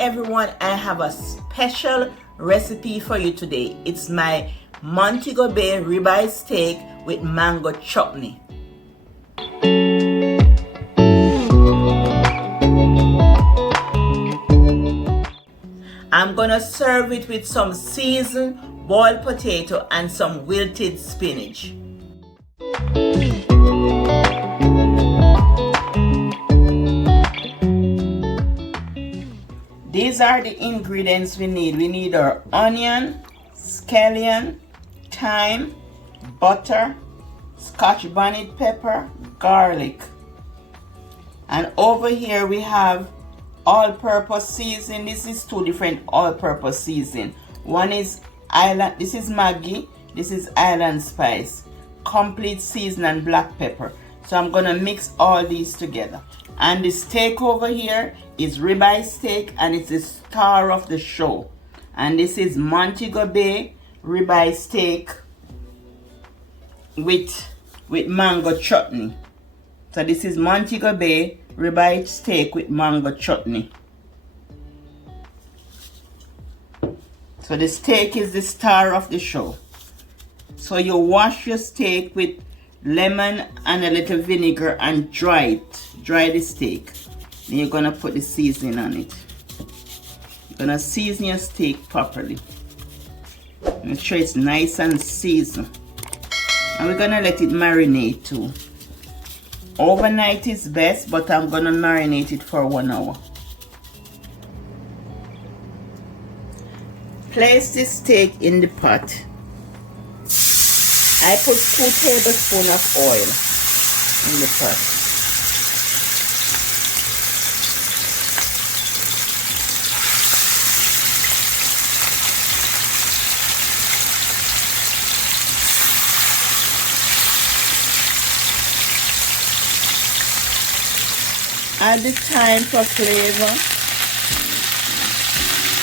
everyone, I have a special recipe for you today. It's my Montego ribeye steak with mango chutney. I'm gonna serve it with some seasoned boiled potato and some wilted spinach. These are the ingredients we need. We need our onion, scallion, thyme, butter, Scotch bonnet pepper, garlic. And over here we have all-purpose seasoning. This is two different all-purpose seasoning. One is island, this is Maggi, this is island spice, complete season and black pepper. So I'm gonna mix all these together. And the steak over here is ribeye steak, and it's the star of the show. And this is Montego ribeye steak with mango chutney. So this is Montego ribeye steak with mango chutney. So the steak is the star of the show. So you wash your steak with lemon and a little vinegar and dry the steak. Then you're gonna put the seasoning on it. You're gonna season your steak properly. Make sure it's nice and seasoned. And we're gonna let it marinate too. Overnight is best, but I'm gonna marinate it for 1 hour. Place the steak in the pot. I put 2 tablespoons of oil in the pot. Add the thyme for flavor,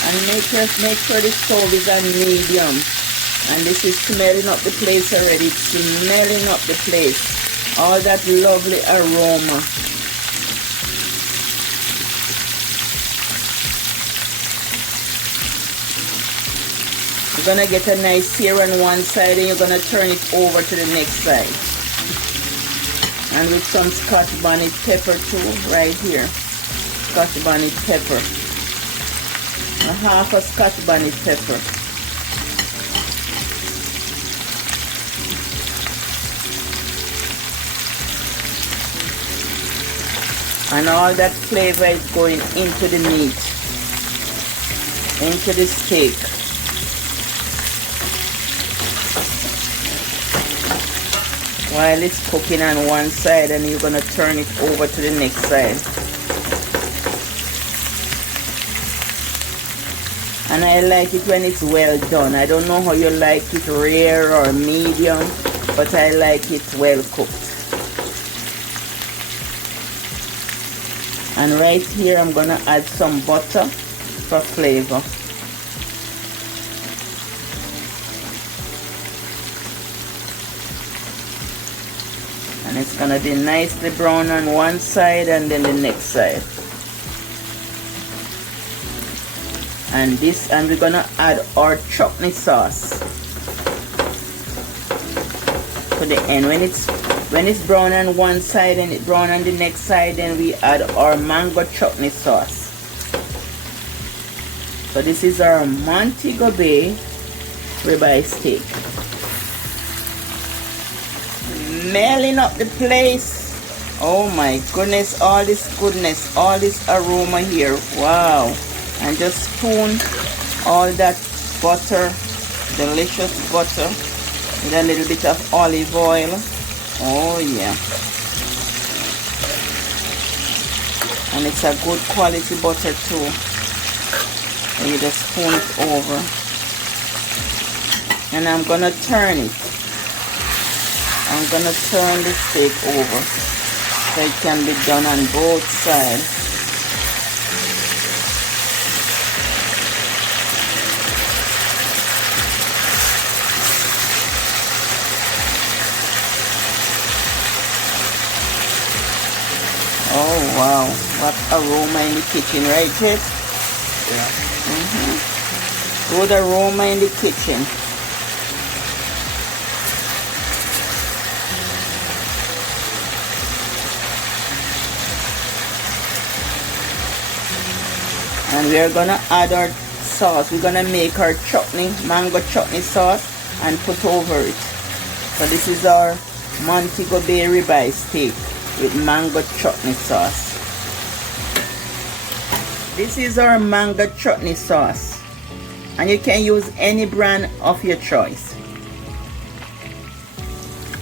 and make sure the stove is on medium. And this is smelling up the place already. It's smelling up the place. All that lovely aroma. You're gonna get a nice sear on one side, and you're gonna turn it over to the next side. And with some Scotch bonnet pepper too, right here. Scotch bonnet pepper. A half a Scotch bonnet pepper. And all that flavor is going into the meat, into the steak. While it's cooking on one side, and you're gonna turn it over to the next side. And I like it when it's well done. I don't know how you like it, rare or medium, but I like it well cooked. And right here I'm gonna add some butter for flavor. And it's gonna be nicely brown on one side and then the next side. And we're gonna add our chutney sauce to the end. When it's brown on one side and it's brown on the next side, then we add our mango chutney sauce. So this is our Montego ribeye steak. Smelling up the place. Oh my goodness, all this goodness, all this aroma here. Wow. And just spoon all that butter, delicious butter, with a little bit of olive oil. Oh yeah. And it's a good quality butter too. And you just spoon it over. And I'm gonna turn it. I'm gonna turn the steak over so it can be done on both sides. Oh wow, what aroma in the kitchen, right, Jess? Yeah. Good aroma in the kitchen. And we are gonna add our sauce. We're gonna make our chutney, mango chutney sauce, and put over it. So this is our Montego Bay ribeye steak with mango chutney sauce. This is our mango chutney sauce, and you can use any brand of your choice.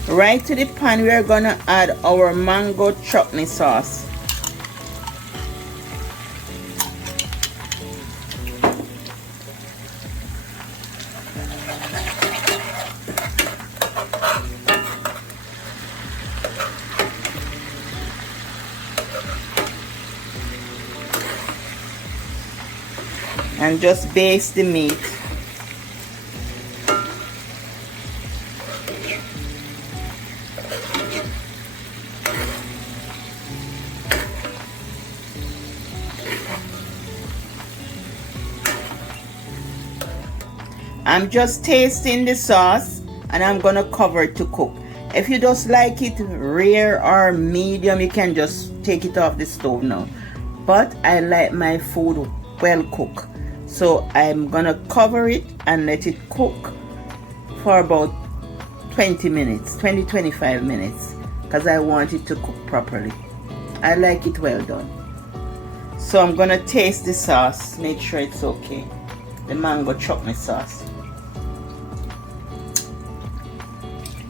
Right to the pan, we are gonna add our mango chutney sauce. And just baste the meat. I'm just tasting the sauce and I'm gonna cover it to cook. If you just like it rare or medium, you can just take it off the stove now. But I like my food well cooked. So I'm gonna cover it and let it cook for about 20 minutes, 20-25 minutes, because I want it to cook properly. I like it well done. So I'm gonna taste the sauce, make sure it's okay. The mango chutney sauce.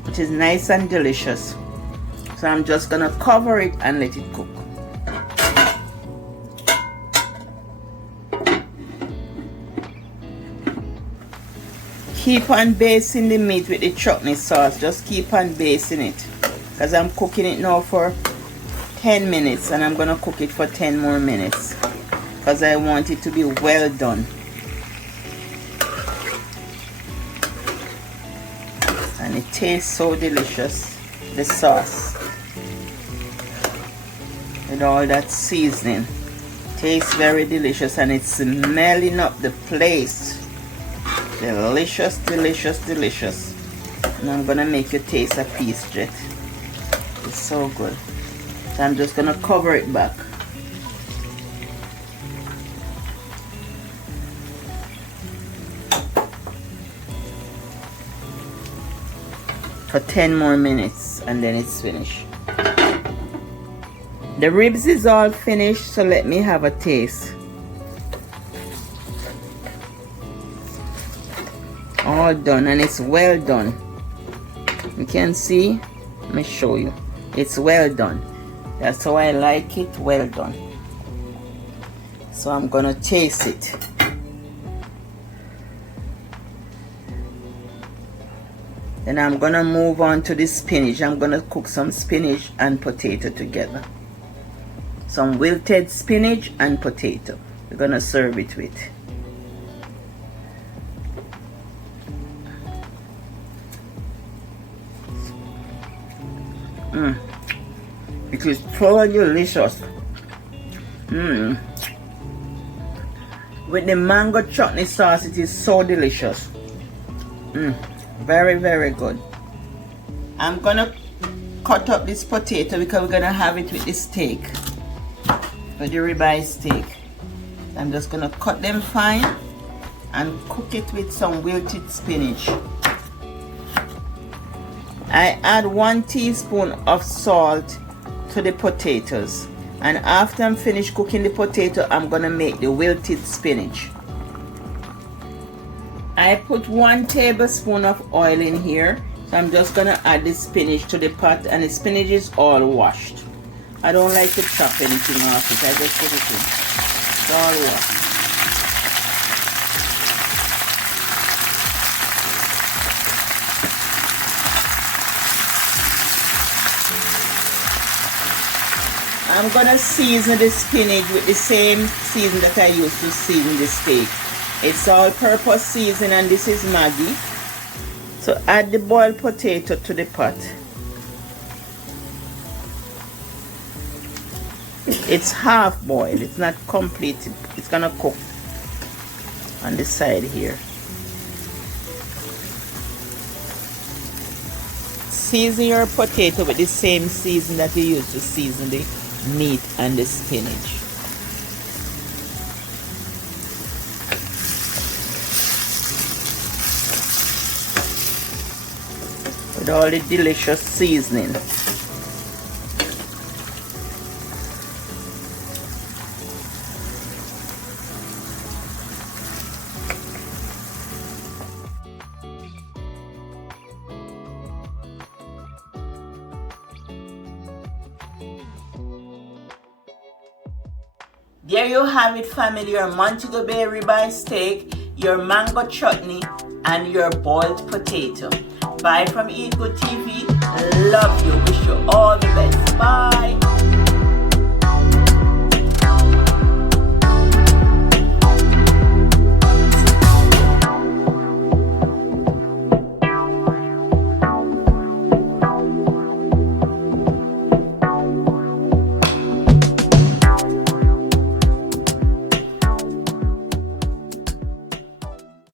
It is nice and delicious. So I'm just gonna cover it and let it cook. Keep on basting the meat with the chutney sauce. Just keep on basting it, because I'm cooking it now for 10 minutes and I'm gonna cook it for 10 more minutes because I want it to be well done. And it tastes so delicious, the sauce with all that seasoning. Tastes very delicious and it's smelling up the place. Delicious, delicious, delicious. And I'm gonna make you taste a piece, Jet. It's so good. So I'm just gonna cover it back. For 10 more minutes and then it's finished. The ribs is all finished, so let me have a taste. All done, and it's well done. You can see, let me show you. It's well done. That's how I like it, well done. So I'm gonna taste it. Then I'm gonna move on to the spinach. I'm gonna cook some spinach and potato together. Some wilted spinach and potato. We're gonna serve it with. It is so delicious. With the mango chutney sauce, it is so delicious. Very, very good. I'm gonna cut up this potato because we're gonna have it with the steak, with the ribeye steak. I'm just gonna cut them fine and cook it with some wilted spinach. I add 1 teaspoon of salt to the potatoes, and after I'm finished cooking the potato, I'm gonna make the wilted spinach. I put 1 tablespoon of oil in here, so I'm just gonna add the spinach to the pot, and the spinach is all washed. I don't like to chop anything off it, I just put it in. It's all washed. I'm gonna season the spinach with the same season that I used to season the steak. It's all-purpose season, and this is Maggi. So add the boiled potato to the pot. It's half boiled, it's not complete, it's gonna cook on the side here. Season your potato with the same season that you use to season the meat and the spinach. With all the delicious seasoning. There you have it, family, your Montego Bay ribeye steak, your mango chutney, and your boiled potato. Bye from Eat Good TV. Love you. Wish you all the best.